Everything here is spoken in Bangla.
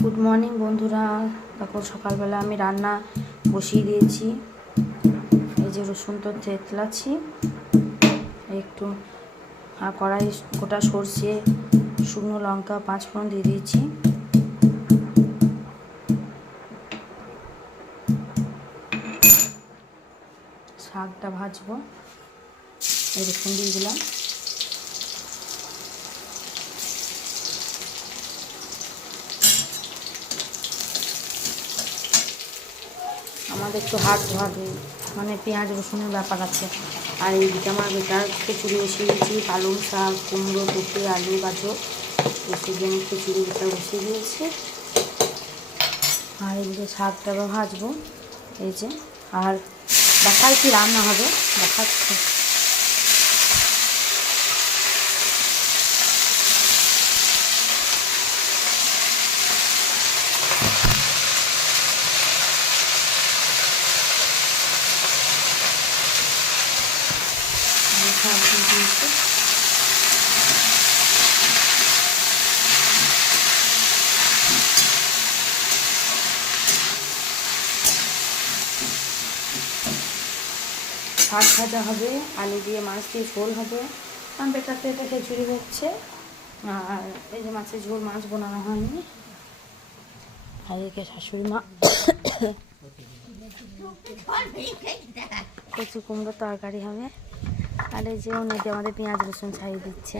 গুড মর্নিং বন্ধুরা। দেখো সকালবেলা আমি রান্না বসিয়ে দিয়েছি। এই যে রসুন তো থেতলাচ্ছি, একটু কড়াই গোটা সর্ষে, শুকনো লঙ্কা, 5 ফোড়ন দিয়ে দিয়েছি। শাকটা ভাজবো, এই রসুন দিয়ে দিলাম। আমাদের একটু হাট হবে, মানে পেঁয়াজ রসুনের ব্যাপার আছে। আর এইদিকে আমার বেটার খিচুড়ি বসিয়ে দিয়েছি, পালং শাক, কুমড়ো, পেঁপে, আলু, গাজর বসিয়ে দিয়ে আমি খিচুড়ি বেটা বসিয়ে দিয়েছি। আর এইদিকে শাকটা ভাজবো, এই যে। আর দেখাই কি রান্না হবে, দেখাচ্ছি। শাক ভাজা হবে, আলু দিয়ে মাছ দিয়ে ঝোল হবে। কারণ বেটাতে এটা খিচুড়ি হচ্ছে। আর এই যে মাছের ঝোল, মাছ বানানো হয়নি। আর এদিকে শাশুড়ি মা কচু কুমড়ো তরকারি হবে। আর এই যে অন্যদিকে আমাদের পেঁয়াজ রসুন ছাড়িয়ে দিচ্ছে।